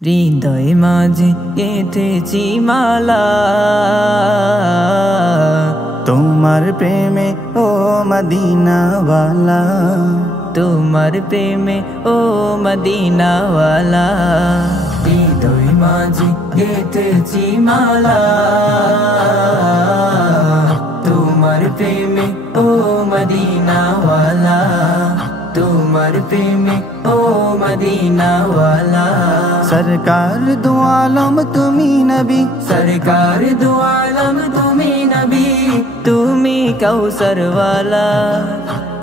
হৃদয় মাঝে গেঁথেছি মালা তোমার প্রেমে ও মদিনাওয়ালা, তোমার প্রেমে ও মদিনাওয়ালা। হৃদয় মাঝে গেঁথেছি মালা তোমার প্রেমে ও মদিনাওয়ালা, তোমার প্রেমে ও মদিনাওয়ালা। সরকার দু আলম তুমি নবী, সরকার দু আলম তুমি নবী, তুমি কৌসর वाला,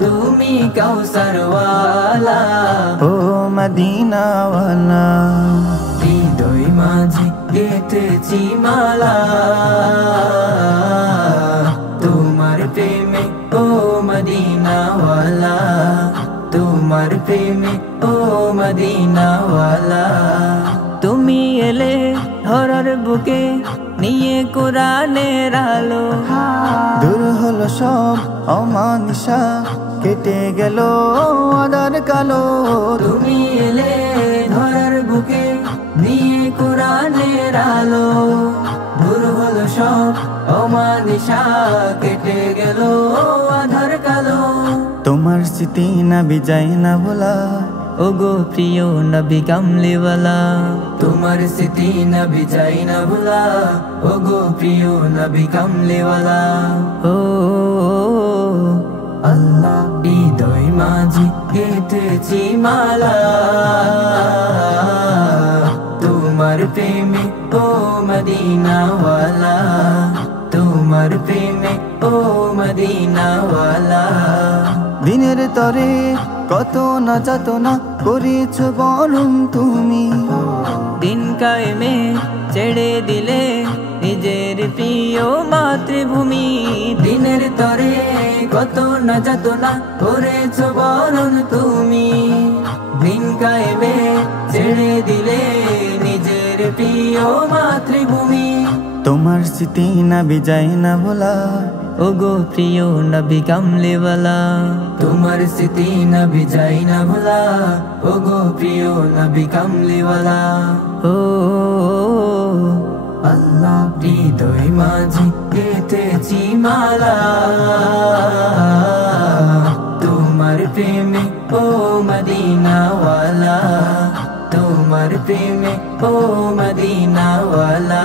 তুমি কৌসর वाला। ও মদিনাওয়ালা, হৃদয় মাঝে গেঁথেছি মালা তোমার প্রেমে ও মদিনাওয়ালা, তোমার প্রেমে ও মদিনাওয়ালা। তুমি এলে ধরার বুকে নিয়ে কোরআনের আলো, দূর হলো সব অমানিসা, কেটে গেল আদার কালো। তুমি এলে ধরার বুকে নিয়ে কোরআনের আলো, দূর হলো সব অমানিসা, কেটে গেল আধার কালো। তোমার স্মৃতি নবী যায় না ভোলা, ওগো প্রিয় নবী কামলিওয়ালা, তোমার স্মৃতি নবী যাই না ভোলা, ওগো প্রিয় নবী কামলিওয়ালা। ও আল্লাহ, হৃদয় মাঝে গেঁথেছি মালা তোমার প্রেমে ও মদিনাওয়ালা, তোমার প্রেমে ও মদিনাওয়ালা। দিনের তরে কত না যাতনা করেছ বরং তুমি, দিন কায়েমে ছেড়ে দিলে নিজের প্রিয় মাতৃভূমি। দিনের তরে কত না যাতনা করেছ বরং তুমি, দিন কায়েমে ছেড়ে দিলে নিজের প্রিয় মাতৃভূমি। তোমার স্মৃতি নবী যায় না ভোলা, ওগো প্রিয় নবী কামলিওয়ালা, তোমার স্মৃতি নবী যাই না ভোলা, ওগো প্রিয় নবী কামলিওয়ালা। ও আল্লাহ, হৃদয় মাঝে গেঁথেছি মালা তোমার প্রেমে ও মদিনাওয়ালা, তোমার প্রেমে ও মদিনাওয়ালা।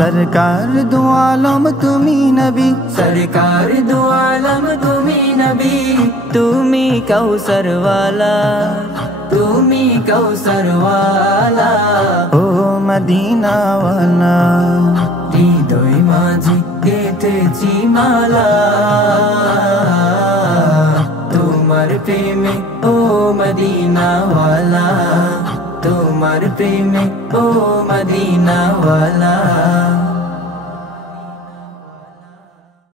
সরকার দু আলম তুমি নবী, সরকার দু আলম তুমি নবী, তুমি কৌসর वाला, তুমি কৌসর वाला। ও মদিনাওয়ালা, হৃদয় মাঝে গেঁথেছি মালা তোমার প্রেমে ও মদিনাওয়ালা, তোমার প্রেমে ও মদিনাওয়ালা।